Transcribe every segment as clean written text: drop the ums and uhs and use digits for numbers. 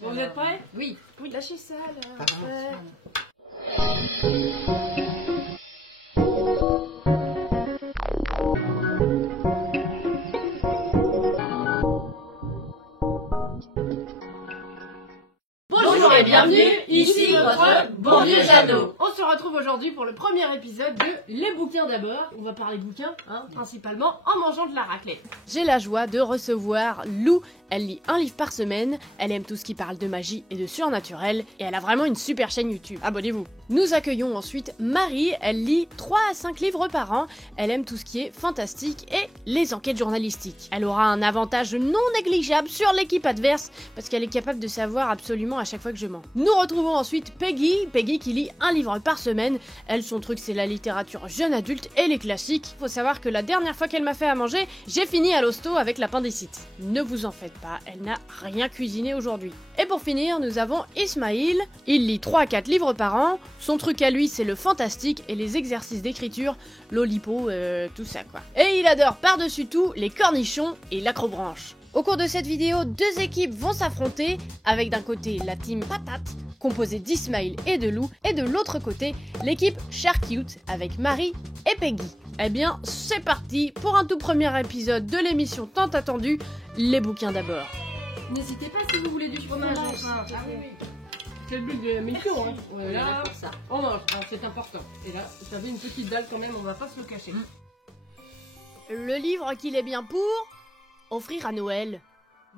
Bon, vous êtes prêts? Oui. Oui, lâchez ça là. Bonjour et bienvenue, ici votre bon vieux Jeannot. On se retrouve aujourd'hui pour le premier épisode de Les bouquins d'abord. On va parler bouquins, principalement en mangeant de la raclette. J'ai la joie de recevoir Lou. Elle lit un livre par semaine, elle aime tout ce qui parle de magie et de surnaturel, et elle a vraiment une super chaîne YouTube, abonnez-vous. Nous accueillons ensuite Marie, elle lit 3 à 5 livres par an, elle aime tout ce qui est fantastique et les enquêtes journalistiques. Elle aura un avantage non négligeable sur l'équipe adverse, parce qu'elle est capable de savoir absolument à chaque fois que je mens. Nous retrouvons ensuite Peggy qui lit un livre par semaine, elle son truc c'est la littérature jeune adulte et les classiques. Faut savoir que la dernière fois qu'elle m'a fait à manger, j'ai fini à l'hosto avec l'appendicite. Ne vous en faites pas, elle n'a rien cuisiné aujourd'hui. Et pour finir, nous avons Ismaïl. Il lit 3 à 4 livres par an. Son truc à lui, c'est le fantastique et les exercices d'écriture, l'olipo, tout ça quoi. Et il adore par-dessus tout les cornichons et l'acrobranche. Au cours de cette vidéo, 2 équipes vont s'affronter, avec d'un côté la team Patate, composée d'Ismaïl et de Lou, et de l'autre côté, l'équipe Sharcute, avec Marie et Peggy. Eh bien, c'est parti pour un tout premier épisode de l'émission tant attendue, Les bouquins d'abord. N'hésitez pas si vous voulez du fromage. C'est le but de micro, hein. Là, on mange, c'est important. Et là, ça fait une petite dalle quand même, on va pas se le cacher. Le livre qu'il est bien pour offrir à Noël.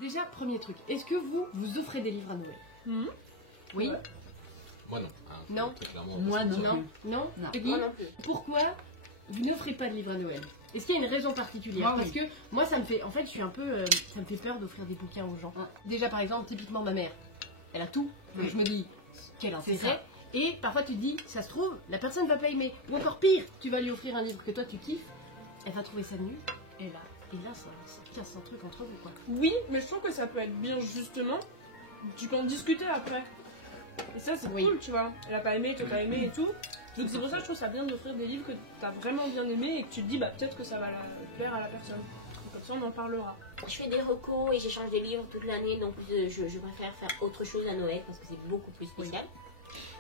Déjà, premier truc, est-ce que vous offrez des livres à Noël? Oui. Moi non. Non. Moi non. Non. Non. Peggy, pourquoi vous n'offrez pas de livres à Noël? Est-ce qu'il y a une raison particulière? Moi, Parce que moi, ça me fait, en fait, je suis un peu, ça me fait peur d'offrir des bouquins aux gens. Déjà, par exemple, typiquement ma mère, elle a tout. Donc je me dis, quel intérêt. Et parfois tu te dis, ça se trouve, la personne va pas aimer. Ou encore pire, tu vas lui offrir un livre que toi tu kiffes, elle va trouver ça nul. Et là, ça casse un truc entre vous, quoi. Oui, mais je trouve que ça peut être bien, justement. Tu peux en discuter après. Et ça, c'est cool, tu vois. Elle a pas aimé, tu pas aimé et tout. Donc c'est pour ça que je trouve ça bien d'offrir des livres que t'as vraiment bien aimé et que tu te dis, bah peut-être que ça va plaire à la personne. Donc, comme ça, on en parlera. Je fais des recos et j'échange des livres toute l'année, donc je préfère faire autre chose à Noël parce que c'est beaucoup plus spécial.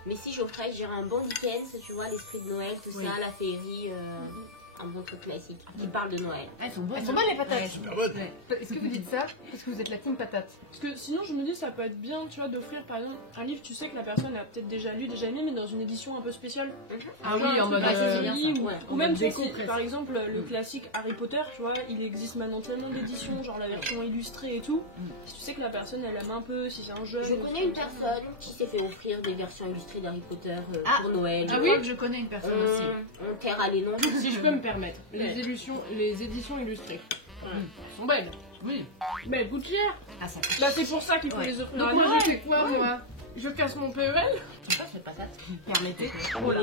Mais si j'offrais, j'irais un bon Dickens, tu vois, l'esprit de Noël, tout ça, la féerie, un bon truc classique qui parle de Noël. Elles sont bonnes les patates. Super bonne. Est-ce que vous dites ça parce que vous êtes la team patate? Parce que sinon, je me dis, ça peut être bien, tu vois, d'offrir par exemple un livre, tu sais que la personne a peut-être déjà lu, déjà aimé, mais dans une édition un peu spéciale. Ah oui, en mode ou même tu sais, par exemple le classique Harry Potter, tu vois, il existe maintenant tellement d'éditions, genre la version illustrée et tout. Si tu sais que la personne elle aime un peu, si c'est un jeune. Je connais une personne qui s'est fait offrir des versions illustrées d'Harry Potter pour Noël. Ah oui, je connais une personne aussi. On taira les noms. Si je peux me permettre, les éditions illustrées. Elles sont belles. Oui. Mais elles coûtent cher. Ah, ça Bah c'est pour ça qu'il faut les offrir Donc à moi Noël. je fais quoi moi? Je casse mon PEL? Ça, c'est patate. Permettez. Oh là.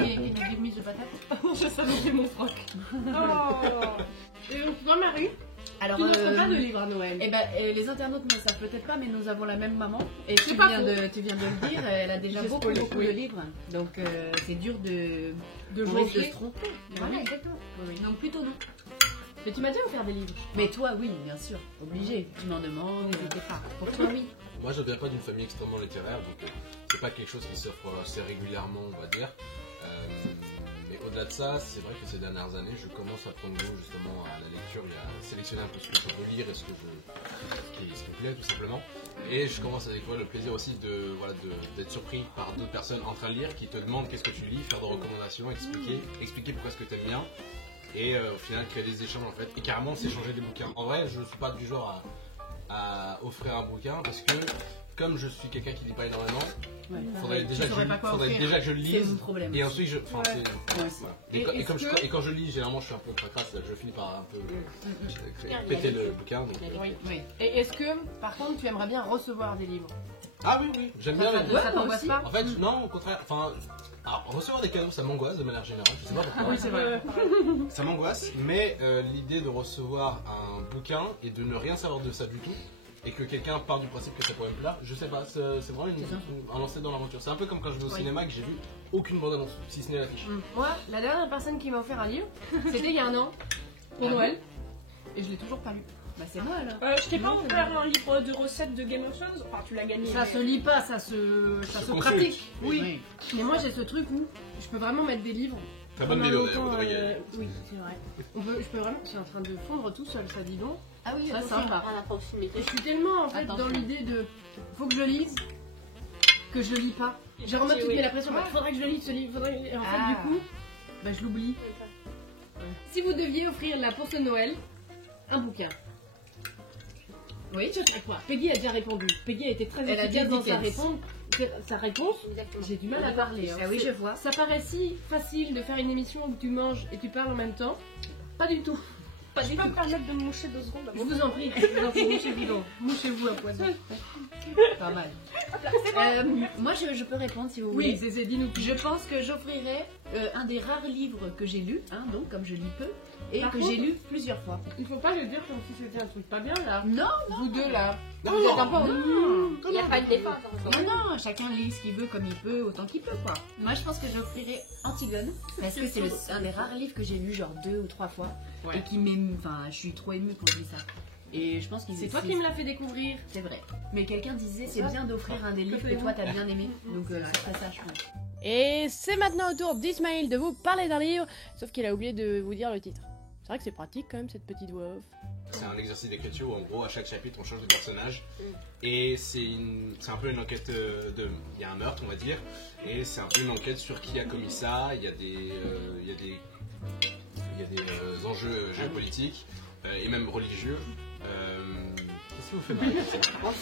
Une mise de patate. Je savais mon froc. Oh. Et toi Marie, Alors, tu n'offres pas de livres à Noël? Eh ben, les internautes ne savent peut-être pas, mais nous avons la même maman. Et tu pas viens faux. de le dire, elle a déjà J'ai beaucoup spoilé, de livres. Donc, c'est dur de jouer se tromper. Voilà, exactement. Donc, plutôt non. Mais tu m'as déjà offert des livres. Mais toi, oui, bien sûr. Obligé. Tu m'en demandes. N'hésitez pas. Pour toi, oui. Moi, je viens pas d'une famille extrêmement littéraire, donc c'est pas quelque chose qui s'offre assez régulièrement, on va dire. Mais au-delà de ça, c'est vrai que ces dernières années, je commence à prendre goût justement à la lecture et à sélectionner un peu ce que je veux lire et ce qui me plaît tout simplement. Et je commence à découvrir le plaisir aussi d'être surpris par d'autres personnes en train de lire qui te demandent qu'est-ce que tu lis, faire des recommandations, expliquer pourquoi ce que tu aimes bien. Et au final créer des échanges en fait, et carrément s'échanger des bouquins. En vrai, je ne suis pas du genre à offrir un bouquin parce que comme je suis quelqu'un qui lit pas énormément, il faudrait déjà que je le C'est lise. mon problème. Et ensuite, voilà. Et quand je lis, généralement je suis un peu cracra, c'est-à-dire que je finis par un peu péter le bouquin. Donc, Oui. Et est-ce que, par contre, tu aimerais bien recevoir des livres? Ah oui, j'aime bien. Ça t'angoisse pas? En fait, non, au contraire. Alors, recevoir des cadeaux, ça m'angoisse de manière générale. Je sais pas pourquoi. Oui, c'est vrai. Ça m'angoisse, mais l'idée de recevoir un bouquin et de ne rien savoir de ça du tout, et que quelqu'un part du principe que ça pourrait me plaire, je sais pas, c'est vraiment un lancer dans l'aventure. C'est un peu comme quand je vais au cinéma et que j'ai vu aucune bande-annonce, si ce n'est l'affiche. Moi, la dernière personne qui m'a offert un livre, c'était il y a un an, pour Noël, et je l'ai toujours pas lu. Bah c'est moi alors. Je t'ai pas offert un livre de recettes de Game of Thrones. Enfin, tu l'as gagné. Ça se lit pas, ça se pratique. Oui. Mais moi j'ai ce truc où je peux vraiment mettre des livres. Très bonne pendant vidéo, longtemps, d'ailleurs. oui, c'est vrai. Je peux vraiment. C'est en train de fondre tout seul, ça dit donc. Ah oui, Ça, attention. sympa. À la proximité. Je suis tellement en fait Attention. dans l'idée de faut que je lise que je lis pas. J'ai vraiment tout mis la pression. Faudrait que je lise ce livre. Et en fait, du coup, bah, je l'oublie. Si vous deviez offrir là pour ce Noël un bouquin. Oui, tu ferais quoi? Peggy a déjà répondu. Peggy a été très Elle a efficace dit dans sa Dickens. réponse. Exactement. J'ai du mal à parler. Hein. Ah oui, je vois. Ça paraît si facile de faire une émission où tu manges et tu parles en même temps. Pas du tout. Je peux me permettre de me moucher 2 secondes. Je vous en prie, mouchez-vous donc. Mouchez-vous à poison. Pas mal. Moi, je peux répondre si vous Oui, voulez. Zézé, dis-nous. Je pense que j'offrirai un des rares livres que j'ai lu, donc comme je lis peu, et Par que contre- j'ai lu plusieurs fois. Il faut pas le dire comme si c'était un truc pas bien là. Non, Vous deux là. Non, Vous êtes un peu en- Il n'y a pas de défense. non, chacun lit ce qu'il veut comme il peut, autant qu'il peut quoi. Moi, je pense que j'offrirai Antigone, parce que c'est un des rares livres que j'ai lu genre 2 ou 3 fois, Ouais. et qui m'émeut, enfin, je suis trop émue quand je lis ça. Et je pense qu'il C'est toi qui me l'as fait découvrir. C'est vrai. Mais quelqu'un disait c'est bien d'offrir un des livres que toi t'as bien aimé. Donc ce serait ça, je pense. Et c'est maintenant au tour d'Ismaël de vous parler d'un livre, sauf qu'il a oublié de vous dire le titre. C'est vrai que c'est pratique quand même cette petite voix off. C'est un exercice d'écriture où en gros à chaque chapitre on change de personnage et c'est un peu une enquête de... Il y a un meurtre on va dire et c'est un peu une enquête sur qui a commis ça, il y a des enjeux géopolitiques et même religieux. Qu'est-ce que vous faites Marie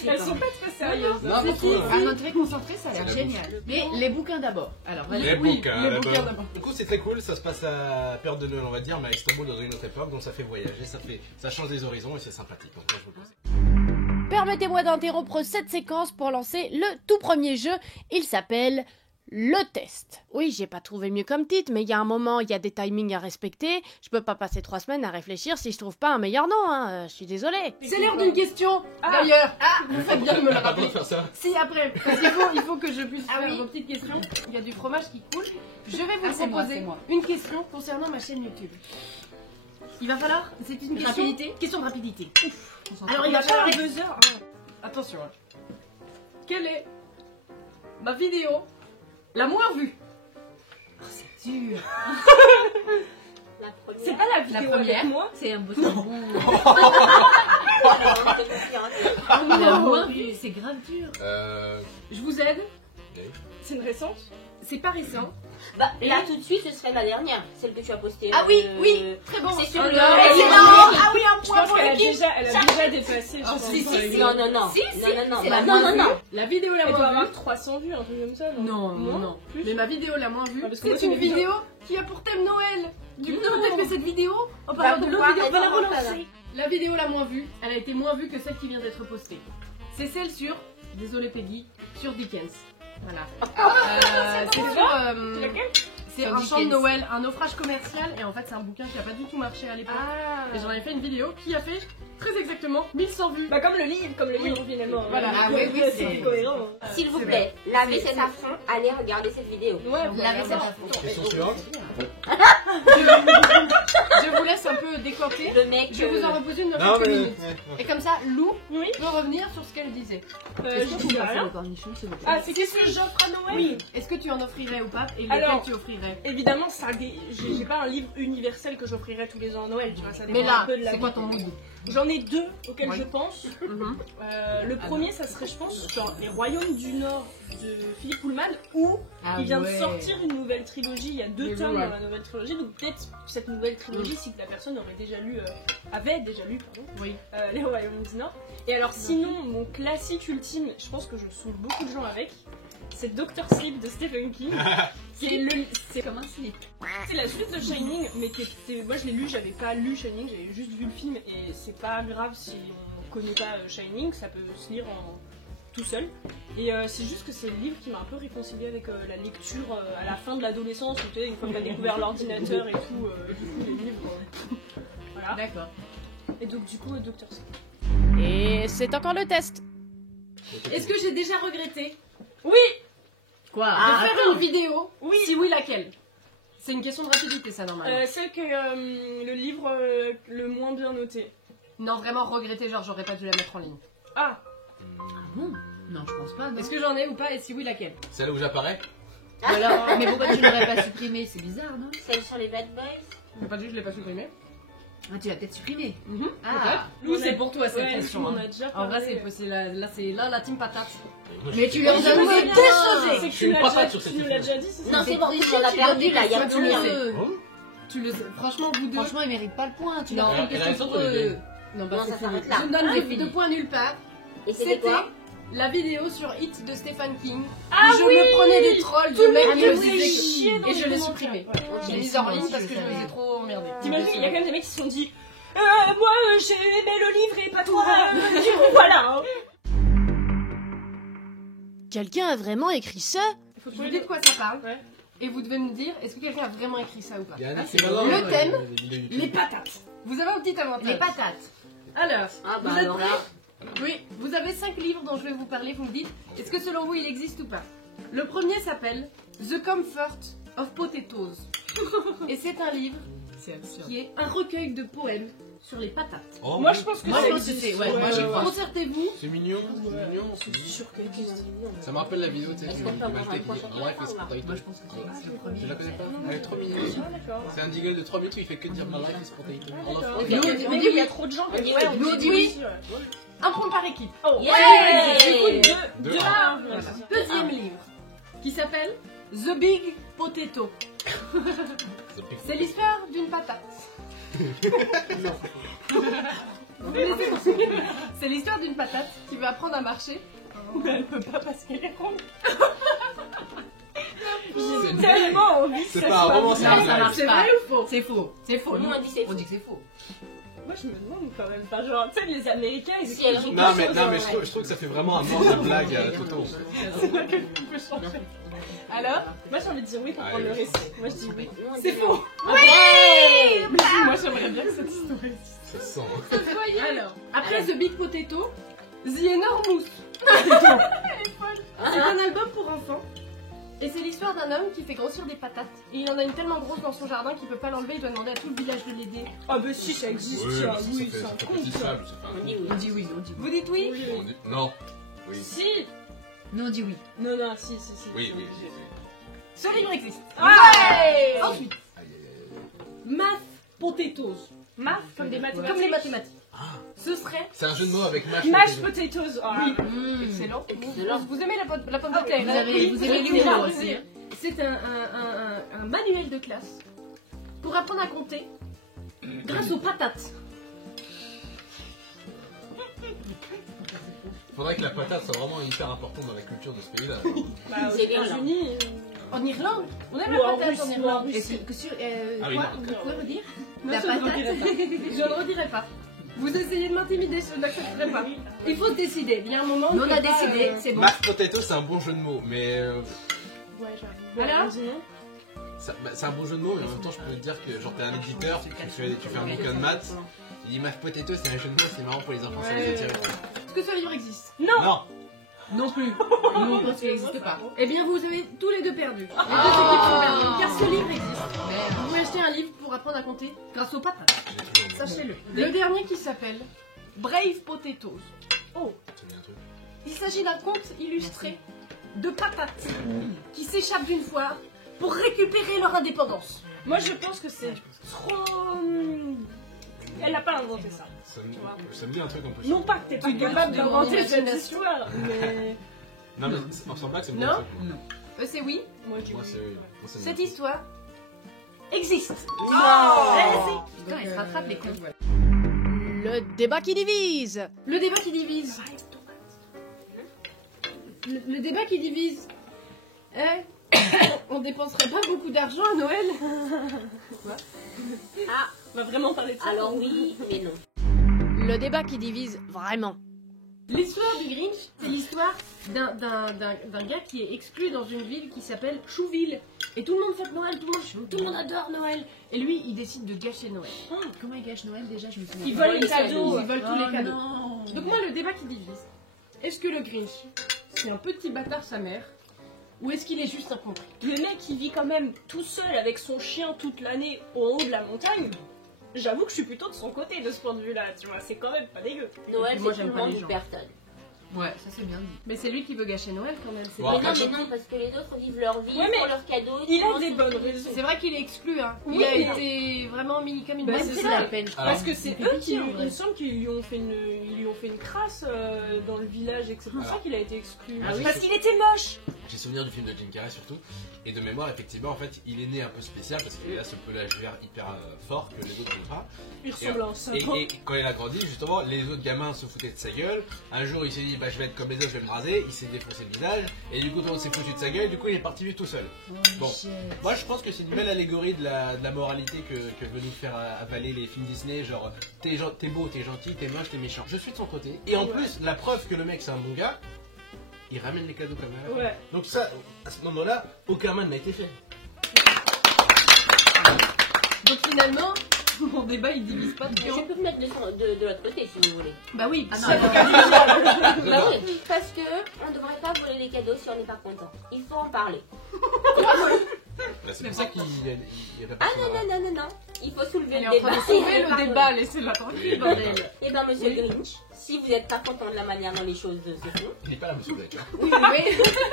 Elles sont pas très sérieuses. Non, pas trop, Ah non, très concentré, ça a l'air C'est la génial. Mais les bouquins d'abord. Alors, vas-y. Les Oui, bouquins, les là-bas. bouquins d'abord. Du coup, c'est très cool. Ça se passe à la période de Noël, on va dire, mais à Istanbul dans une autre époque. Donc, ça fait voyager, ça change des horizons et c'est sympathique. Donc, moi, je vous le conseille. Permettez-moi d'interrompre cette séquence pour lancer le tout premier jeu. Il s'appelle Le Test. Oui, j'ai pas trouvé mieux comme titre, mais il y a un moment, il y a des timings à respecter. Je peux pas passer 3 semaines à réfléchir si je trouve pas un meilleur nom, hein. Je suis désolée. C'est l'heure d'une question, d'ailleurs. Vous faites bien de me le Pas besoin rappeler. de faire ça. Si, après, parce il faut que je puisse faire vos petites questions. Il y a du fromage qui coule. Je vais vous c'est moi, proposer c'est moi. une question concernant ma chaîne YouTube. Il va falloir, c'est une question, Rapidité. question de rapidité. Alors il va falloir 2 heures. Attention. Quelle est ma vidéo la moins vue? Dur. La première. C'est pas la vidéo première. avec moi. C'est un beau tabou. Ah, La moins vue, c'est grave dur. Je vous aide. Ok. C'est une récente. C'est pas récent. Bah, là tout de suite, ce serait la dernière, celle que tu as postée. Ah oui, oui, très bon. C'est sur Oh le. non. Ah oui, un Je point pense pour qu'elle a l'équipe. déjà, dépassé. je pense. si, si, Non, non, non. Si, si, non, non, c'est bah, la non, moins non, non. La vidéo la Elle doit moins avoir vue. 300 vues, un truc comme ça. Non, non, Moins non. Plus. Mais ma vidéo la moins vue, Ah, parce que moi, c'est une c'est une vidéo qui a pour thème Noël. Du coup, Non. peut-être que cette vidéo, en Bah, parlant de l'autre pourquoi vidéo, on va la Attends, relancer. La vidéo la moins vue, elle a été moins vue que celle qui vient d'être postée. C'est celle sur, désolé Peggy, sur Dickens. Voilà. C'est sur, C'est laquelle c'est Sur un chant de Dickens. Noël, un naufrage commercial, et en fait c'est un bouquin qui a pas du tout marché à l'époque. Et j'en ai fait une vidéo qui a fait très exactement 1100 vues. Bah comme le livre finalement. Voilà. Ah oui, oui, c'est c'est cohérent. S'il vous C'est plaît, lavez cet affront, allez regarder cette vidéo. Ouais, Vous l'avez ça. Question suivante. Je vous laisse un peu décorter. Le mec. Je vais vous en reposer une dans Non, quelques mais. minutes. Et comme ça, Lou Oui. peut revenir sur ce qu'elle disait. Je dis rien. Ah, c'est qu'est-ce que j'offre à Noël? Oui. Est-ce que tu en offrirais ou pas? Et lequel Alors, tu offrirais? Évidemment, j'ai pas un livre universel que j'offrirais tous les ans à Noël, tu vois, ça dépend Mais là, un peu de la c'est quoi vie. ton mood? J'en ai 2 auxquels Ouais. je pense. Mhm. Le premier, ça serait, je pense, genre Les Royaumes du Nord de Philippe Pullman, où il vient de sortir une nouvelle trilogie. Il y a 2 Mais tomes ouais. dans la nouvelle trilogie, donc peut-être cette nouvelle trilogie, si la personne avait déjà lu, Oui. Les Royaumes du Nord. Et alors, sinon, mon classique ultime, je pense que je saoule beaucoup de gens avec, c'est Dr. Sleep de Stephen King. C'est comme un slip. c'est la suite de Shining, mais qui était, moi je l'ai lu, j'avais pas lu Shining, j'avais juste vu le film et c'est pas grave si on connaît pas Shining, ça peut se lire tout seul. Et c'est juste que c'est le livre qui m'a un peu réconcilié avec la lecture à la fin de l'adolescence, où tu sais, une fois que t'as découvert l'ordinateur et tout, du coup les livres. Voilà. D'accord. Et donc du coup, Dr. Sleep. Et c'est encore le test. Est-ce que j'ai déjà regretté Oui. quoi Ah, de faire une vidéo? Oui. Si oui, laquelle? C'est une question de rapidité, ça, normalement. Celle que le livre le moins bien noté. Non, vraiment regretter, genre j'aurais pas dû la mettre en ligne. Ah, Bon, non, je pense pas. Non. Est-ce que j'en ai ou pas? Et si oui, laquelle? Celle où j'apparais? Alors, mais pourquoi tu l'aurais pas supprimé? C'est bizarre, non? Celle sur les bad boys. J'ai pas dit que je l'ai pas supprimée. Ah, tu l'as peut-être supprimé. Ah, Lou, c'est pour toi cette ouais, question. on hein. a déjà En vrai, parlé. c'est la team patate. Mais tu lui en Je donnes vois des bien. choses. C'est que Je suis tu une l'as patate déjà- sur cette tu nous l'as question. déjà dit, c'est ça? Non, c'est bon, on a perdu là, il y a plus rien. Tu le sais. Franchement, vous deux. Franchement, il mérite pas le point. Tu Non, l'as fait une elle a question raison, pour Olivier. eux. Non, bah Non, c'est ça fini. s'arrête là. Je me donne Ah, des fini. 2 points nulle part. Et c'était C'était quoi? la vidéo sur Hit de Stephen King. Ah je oui, me prenais des trolls tout de le mecs monde qui me me faisait disaient chier que... dans Et les je l'ai commentaires. supprimé. Ouais. J'ai Ok, mis c'est en moi ligne aussi, parce je que je me savais. faisais trop emmerder. T'imagines, il y a quand même des mecs qui se sont dit moi j'ai aimé le livre et pas toi. Du coup, voilà. hein. Quelqu'un a vraiment écrit ça? Il faut que je vous dise de quoi ça parle. Ouais. Et vous devez me dire, est-ce que quelqu'un a vraiment écrit ça ou pas? Il y a un c'est malin, le ouais, thème, il est- Les patates. Vous avez un petit avantage. Les patates. Alors, Ah bah vous êtes alors là. prêts? Oui, vous avez 5 livres dont je vais vous parler, vous me dites, est-ce que selon vous il existe ou pas? Le premier s'appelle The Comfort of Potatoes. Et c'est un livre C'est absurde. qui est un recueil de poèmes sur les patates. Oh, Moi oui. je pense que Moi, ça je pense que existe. c'est- ouais, moi, je crois. Concertez-vous. C'est mignon, c'est mignon. Je suis sûre qu'elle existe. Ça me rappelle la vidéo, tu sais, Est-ce qui qu'on peut m'a avoir acheté un qui point dit sur Life la is fin, potato. Moi, je pense que c'est le premier. Je la connais pas, elle est trop mignonne. Ah d'accord. C'est un jingle de 3 minutes où il fait que dire My life is potato. Ah, I love d'accord. potato. Mais oui, il y a trop de gens. On dit Ouais, oui. on Nous, on dit oui. Un point par équipe. Oh, Yeah. ouais. Deux. Deux. Voilà. Voilà. Deuxième livre qui s'appelle The Big Potato. C'est l'histoire d'une patate. C'est l'histoire d'une patate qui veut apprendre à marcher. Mais elle peut pas parce qu'elle est ronde. J'ai tellement envie que C'est ça pas un soit roman, vrai. c'est Non, un ça marche C'est pas. vrai ou faux? C'est faux. C'est faux. Nous, on dit c'est On faux. dit que c'est faux. Moi je me demande quand même pas genre, tu sais les Américains ils Si elle écrivent rit Non pas mais, sur non, le mais genre, je trouve que ça fait vraiment un mort de blague à Toto. Alors, Moi j'ai envie de dire oui pour Allez. prendre le risque. Moi je dis oui. Nous, on c'est dit faux. Mais si, moi j'aimerais bien que cette histoire existe. Ça sent. Alors, après The Big Potato, The Enormous Potato. C'est un album pour enfants. Et c'est l'histoire d'un homme qui fait grossir des patates. Et il en a une tellement grosse dans son jardin qu'il peut pas l'enlever, il doit demander à tout le village de l'aider. Ah bah si ça existe, Oui, ça, ça oui, fait c'est un ça fait con petite ça. fable, ça fait un On dit con. oui. On dit oui, on dit oui. Vous dites oui? Oui. On dit- Non. Oui. Si. Nous, on dit oui. Non, non, si. Oui, oui, oui. Ce livre existe. Ouais. Ensuite, Aïe, aïe, aïe. Math Potatoes. Math comme des mathématiques. Comme les mathématiques. Ce serait... C'est un jeu de mots avec mash. Mashed potato. potatoes. Ah, Oui. Mmh. Excellent. Excellent. Vous aimez la pomme de Ah oui, terre Vous hein? avez, Oui. vous avez Oui. l'humour aussi. Hein. C'est un manuel de classe pour apprendre à compter grâce aux patates. Faudrait que la patate soit vraiment hyper importante dans la culture de ce pays-là. bah, aux C'est bien, là. États-Unis. En Irlande, on aime Ou la en patate Russie, en ou en Irlande. Russie. Est-ce que sur. Ah oui, Quoi non. Vous pouvez redire Non, La ça, je ne patate. redirai pas. Je ne redirai pas. Vous essayez de m'intimider, je n'accepterai pas. Il faut se décider. Il y a un moment où Nous, on a peut pas, décidé, c'est bon. Mashed potato, c'est un bon jeu de mots, mais Ouais, j'avoue. Voilà. Vas-y, non. c'est un bon jeu de mots, mais en même temps, je peux te dire que genre t'es un éditeur, tu fais un bouquin de maths. Il dit mashed potato, c'est un jeu de mots, c'est marrant pour les enfants, ça les attire. Est-ce que ce livre existe? Non. Non plus. Nous, on pense qu'il n'existe pas. Eh bien, vous avez tous les deux perdu. Les deux équipes sont perdues, car ce livre existe. Merde. Vous pouvez acheter un livre pour apprendre à compter grâce aux patates. J'ai trouvé un mot. Sachez-le. Le dernier qui s'appelle Brave Potatoes. Ça me dit un truc. Il s'agit d'un conte illustré de patates qui s'échappent d'une foire pour récupérer leur indépendance. Moi, je pense que c'est trop. Elle n'a pas inventé ça. Ça me dit un truc en plus. Non pas que t'es pas capable d'inventer cette histoire, mais. Non, mais en sans blague, ça me dit Non. un truc. moi. C'est oui, Moi, je dis Moi, oui. c'est. Moi, ça me dit un cette truc. histoire existe. Putain, il se rattrape les cons. Le débat qui divise. Le débat qui divise. Le débat qui divise est... On dépenserait pas beaucoup d'argent à Noël. On va vraiment parler de ça. Alors oui, mais non. Le débat qui divise vraiment. L'histoire du Grinch, c'est l'histoire d'un gars qui est exclu dans une ville qui s'appelle Chouville. Et tout le monde fête Noël, tout le monde adore Noël. Et lui, il décide de gâcher Noël. Comment ils gâchent Noël déjà? Je me souviens Ils pas. veulent les cadeaux. Ils veulent tous les cadeaux. Non. Donc moi, le débat qui divise, est-ce que le Grinch, c'est un petit bâtard sa mère, ou est-ce qu'il est juste incompris? Le mec, il vit quand même tout seul avec son chien toute l'année au haut de la montagne. j'avoue que je suis plutôt de son côté de ce point de vue-là, tu vois, c'est quand même pas dégueu. Noël, Moi, c'est tout j'aime le pas monde les ou gens. personne. Ouais, ça c'est bien dit. Mais c'est lui qui veut gâcher Noël quand même. C'est Bon, vrai. Mais après, non, mais non, parce que les autres vivent leur vie, Ouais, mais font leurs cadeaux. Il tout le a monde des se- bonnes raisons. C'est vrai qu'il est exclu, hein. Oui, Il a mais- été vraiment mis comme une Bah, bonne c'est C'est ça. la peine. Alors, Parce que c'est fait eux pitié, qui, en il vrai. me semble qu'ils lui ont fait une crasse dans le village et que c'est pour ça Alors. qu'il a été exclu. Ah oui, Parce c'est- qu'il était moche. J'ai souvenir du film de Jim Carrey surtout, et de mémoire, effectivement, en fait, il est né un peu spécial parce qu'il a ce pelage vert hyper fort que les autres n'ont pas. Il ressemble à un Et, sapin. et quand il a grandi, justement, les autres gamins se foutaient de sa gueule. Un jour, il s'est dit, bah, je vais être comme les autres, je vais me raser. Il s'est défoncé le visage, et du coup, tout le monde s'est foutu de sa gueule. Du coup, il est parti vivre tout seul. Bon, moi, je pense que c'est une belle allégorie de la moralité que veut nous faire avaler les films Disney. Genre, t'es beau, t'es gentil, t'es moche, t'es méchant. Je suis de son côté. Et en Ouais. plus, la preuve que le mec c'est un bon gars, il ramène les cadeaux quand même. Ouais. Donc ça, à ce moment-là, aucun mal n'a été fait. Donc finalement, mon débat il divise pas Je trop. peux me mettre de l'autre côté si vous voulez. Bah oui, Ah non, ça- Bah oui, parce que on devrait pas voler les cadeaux si on n'est pas content. Il faut en parler. Bah, c'est pour ça qu'il y a pas Ah non, il faut soulever Elle est le en train débat. de sauver le débat, laissez-la tranquille, bordel. Eh ben, monsieur Grinch, si vous n'êtes pas content de la manière dont les choses se font, Il n'est pas là, monsieur Black. Hein. oui,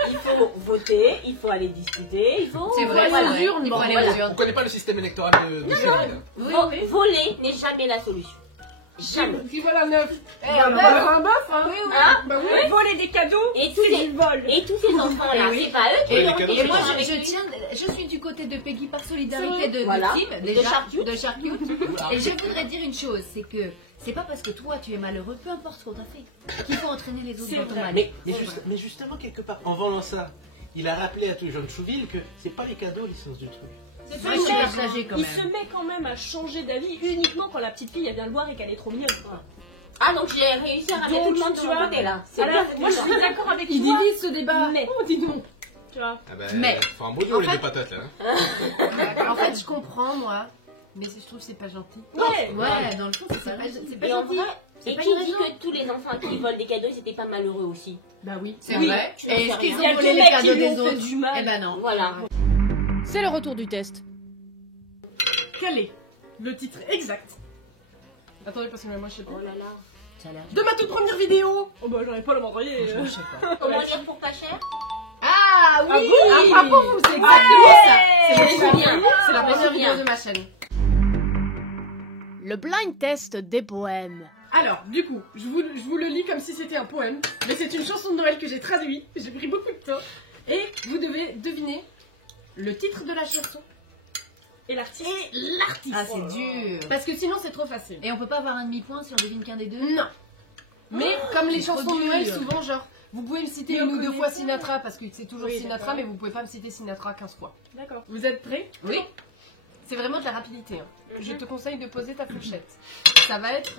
il faut voter, il faut aller discuter, il faut. C'est vrai, Voilà, c'est vrai. urne, Il faut aller voilà. aux On urnes. ne connaît pas le système électoral de Cyril. Voler n'est jamais la solution. Jamais. Qui veut la neuf Eh, on va faire un bœuf, hein. Hein Bah oui. Voler des cadeaux, Et tous c'est les du vol. et tous ces enfants-là, Eh oui. c'est pas eux qui Ouais, les ont cadeaux, été Et moi, méchants avec je lui. tiens, je suis du côté de Peggy par solidarité de Voilà. Tim, De déjà, Charcute. de Charcute. Et je voudrais dire une chose, c'est que c'est pas parce que toi tu es malheureux, peu importe ce qu'on t'a fait, qu'il faut entraîner les autres C'est dans ton vrai. malheur. Mais justement, quelque part, en vendant ça, il a rappelé à tous les gens de Chouville que c'est pas les cadeaux l'essence du truc. C'est Moi, je suis partagée quand Il même. se met quand même à changer d'avis uniquement quand la petite fille elle vient le voir et qu'elle est trop mignonne. Ah, donc j'ai réussi à ramener Donc, tout le monde tu de mon vois, côté là. C'est Alors, bien, moi je suis d'accord avec Il toi. divise ce débat. Mais- Oh, dis donc. Tu vois. Ah bah, Mais- faut un beau duo, En les fait- deux patates là. Hein. En fait, je comprends, moi. Mais je trouve que c'est pas gentil. Ouais. Ouais, dans le fond, c'est pas Et en gentil. vrai, C'est et pas qui une dit raison. que tous les enfants qui volent des cadeaux, ils étaient pas malheureux aussi? Bah oui. C'est Oui. vrai. Tu n'en Et sais est-ce qu'ils rien. Il y a ont volé des les mecs cadeaux qui lui des ont fait autres du mal. Eh ben non. Voilà. C'est le retour du test. Quel est le titre exact? Attendez, parce que moi je sais pas. Oh là là. Ça a l'air De ma toute première vidéo. Oh bah j'aurais pas le m'envoyer. Je sais pas. Comment lire pour pas cher? Ah oui. Ah oui. Ah, bravo, c'est exactement ça. Je me souviens. C'est la Je me première souviens. vidéo de ma chaîne. Le blind test des poèmes. Alors, du coup, je vous le lis comme si c'était un poème, mais c'est une chanson de Noël que j'ai traduite, j'ai pris beaucoup de temps, et vous devez deviner le titre de la chanson Et l'artiste. et l'artiste. Ah, c'est dur. Parce que sinon c'est trop facile. Et on peut pas avoir un demi-point si on devine qu'un des deux? Non. Mais comme les c'est trop chansons de Noël, dur. souvent, genre, vous pouvez me citer Mais une on ou deux connaît fois pas. Sinatra, parce que c'est toujours Oui, Sinatra, d'accord. mais vous pouvez pas me citer Sinatra 15 fois. D'accord. Vous êtes prêts? Oui. C'est vraiment de la rapidité. Hein. Je Mhm. te conseille de poser ta fourchette. Ça va être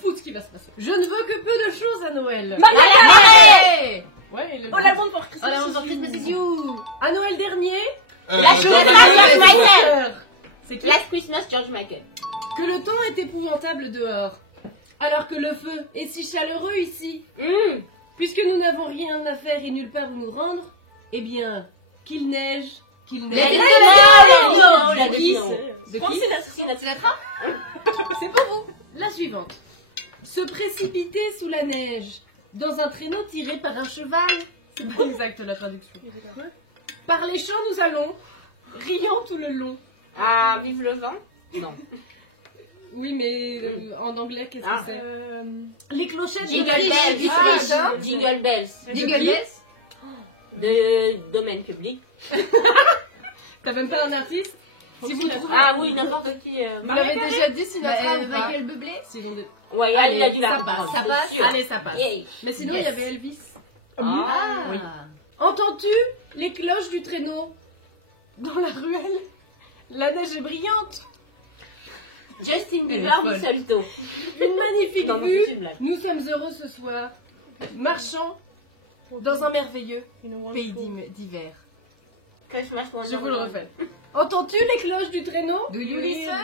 fou ce qui va se passer. Je ne veux que peu de choses à Noël. Allez! Ouais, et le- Oh la bande pour Oh Christmas. la montre Christmas is you! À Noël dernier, La chose George Michael. c'est qui? Last Christmas, George Michael. Que le temps est épouvantable dehors, alors que le feu est si chaleureux ici. Puisque nous n'avons rien à faire et nulle part où nous rendre, eh bien, qu'il neige, qu'il neige. Let it go. De qui? Je De pense qui? que c'est la Sinatra? C'est pour vous. La suivante. Se précipiter sous la neige, dans un traîneau tiré par un cheval. C'est pas exact la traduction. Par les champs nous allons, riant tout le long. Ah, vive le vent. Non. Oui, mais en anglais, qu'est-ce Ah. que c'est? Les clochettes Jingle de friche. bells. Ah, ça. Jingle bells. Jingle bells? De domaine public. T'as même pas un artiste? Si vous trouvez. Ah oui, n'importe qui. Vous l'avez déjà dit, Sinatra ou pas? Michael Bublé? Sinon, Ouais, Allez, il a dû la ça passe, reprendre, ça c'est passe. sûr. Allez, ça passe. Yay. Mais sinon, il Yes. y avait Elvis. Ah. Oui. Entends-tu les cloches du traîneau? Dans la ruelle, la neige est brillante. Justin Elle est Bieber folle. du Solito. Une magnifique Non, mais vue. c'est une blague. Nous sommes heureux ce soir, marchant dans un merveilleux pays d'hiver. Christmas Je vous le refais. Entends-tu les cloches du traîneau? Do you listen?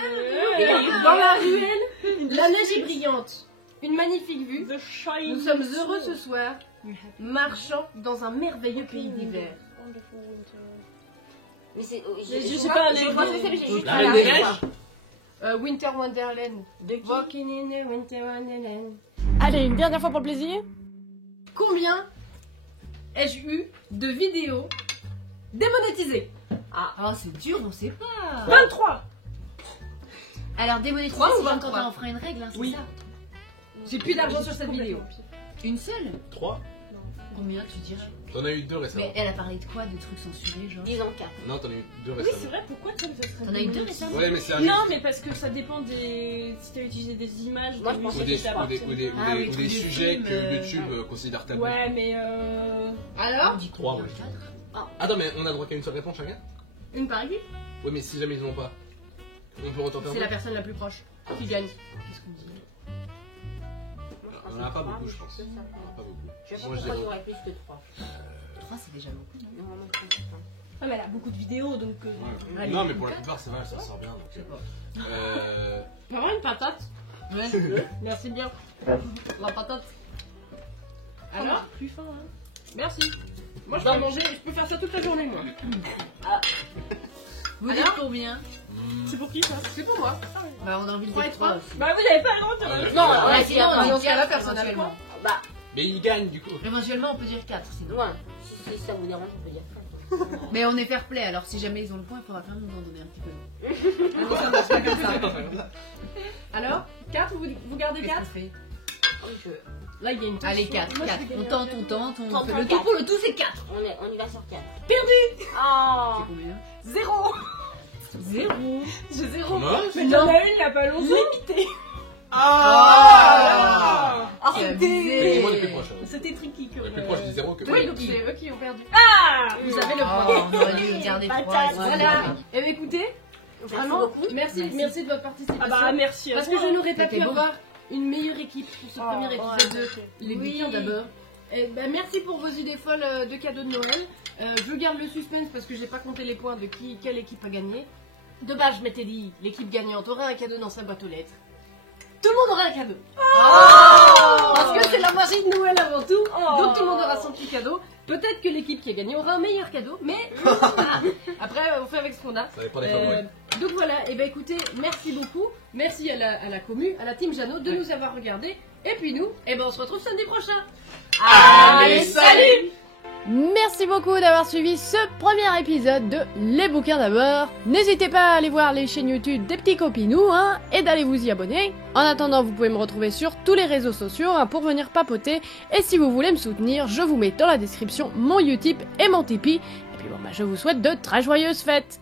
Dans la ruelle, la neige est brillante. Une magnifique vue. The Shining Nous sommes Soul. heureux ce soir, marchant dans un merveilleux pays d'hiver. Mais c'est. Mais je sais pas, je les- vois ce que c'est, mais j'ai juste La pas Reine la des ref, Neiges. quoi. Winter Wonderland. De qui? Walking in the Winter Wonderland. Allez, une dernière fois pour le plaisir. Combien ai-je eu de vidéos démonétisées? Oh, c'est dur, on sait pas. 23. Alors, démonétiser, 3 ou c'est comme 23? quand on fera une règle, hein, c'est Oui. ça. J'ai plus d'argent sur cette vidéo. Une seule? 3. Combien tu dirais? T'en as eu 2 récemment. Mais elle a parlé de quoi? De trucs censurés, genre? Disons 4. Non, t'en as eu 2 Oui, c'est récemment. vrai, pourquoi ça serait T'en as eu 2 récemment? Ouais, mais c'est un Non, mais parce que ça dépend des. Si t'as utilisé des images, Moi, des je pense ou musiques des, qui t'appartiennent. Ah oui, ou tous des les sujets films, que YouTube considère tabous. Ouais, mais Alors, On dit 3, combien? ouais. 4? Attends, mais on a droit qu'à une seule réponse chacun? une par équipe, Oui, mais si jamais ils l'ont pas, on peut retenter un c'est peu. la personne la plus proche qui gagne. Qu'est-ce qu'on dit? On en a pas beaucoup, je pense. On en a pas beaucoup. Je sais pas Moi, je pourquoi il y dirais. aurait plus que 3. 3, c'est déjà beaucoup, non? Non, non, je pense pas. Ah, mais elle a beaucoup de vidéos donc. Ouais. Allez, Non, mais pour la plupart, ça va, ça sort bien. Donc, Je sais pas. On va avoir une patate. Ouais. Merci bien. La patate. Alors Alors, plus fin, hein. merci. Moi, je peux manger, je peux faire ça toute la journée, moi. Vous Alors dites combien? C'est pour qui ça? C'est pour moi. Bah, on a envie de 3 et dire 3. 3 aussi. Bah, vous n'avez pas le droit de. ouais. Non, Ouais. ouais, sinon, on dit dans ce cas-là, 4 personne n'a le éventuellement. droit. Bah, Mais il gagne du coup. Éventuellement, on peut dire 4 sinon. ouais. Si ça vous dérange, on peut dire 4. Mais on est fair play, alors si jamais ils ont le point, il faudra quand même nous en donner un petit peu. Ah non, ça marche pas comme ça. Alors, 4, vous gardez Qu'est-ce 4? qu'on fait? Là, il y a une Allez, tension. 4, Moi, je 4. vais On gagner tente, un on tente, on Tente fait un le tout quatre. pour le tout, c'est 4. On y va sur 4. Perdu. Oh. C'est combien? 0. 0. J'ai 0 Comment points. Mais t'en as une il y a pas longtemps. Limité. Ah C'est Mais abusé. moi, les plus proches. hein. C'était tricky comme. Les plus proches du 0 que. Oui, donc c'est eux qui ont perdu. Ah Vous avez le Oh, point. on aurait dû garder 3. Patate. Voilà. Et bien, écoutez, vraiment, beaucoup. merci de votre participation. Ah bah merci. Parce que je n'aurais pas C'était pu beau. avoir une meilleure équipe pour ce premier épisode de Les Oui. Bouquins d'abord. Eh ben, merci pour vos idées folles de cadeaux de Noël. Je garde le suspense parce que j'ai pas compté les points de quelle équipe a gagné. De base, je m'étais dit, l'équipe gagnante aurait un cadeau dans sa boîte aux lettres. Tout le monde aura un cadeau. Parce que c'est la magie de Noël avant tout. Donc tout le monde aura son petit cadeau. Peut-être que l'équipe qui a gagné aura un meilleur cadeau, mais après on fait avec ce qu'on a. Ça dépend des favoris. Donc voilà, et ben écoutez, merci beaucoup. Merci à la commu, à la team Jeannot de nous avoir regardés. Et puis nous, et ben on se retrouve samedi prochain. Allez, salut! Merci beaucoup d'avoir suivi ce premier épisode de Les Bouquins d'abord. N'hésitez pas à aller voir les chaînes YouTube des petits copinous et d'aller vous y abonner. En attendant, vous pouvez me retrouver sur tous les réseaux sociaux pour venir papoter. Et si vous voulez me soutenir, je vous mets dans la description mon Utip et mon Tipeee. Et puis bon, je vous souhaite de très joyeuses fêtes.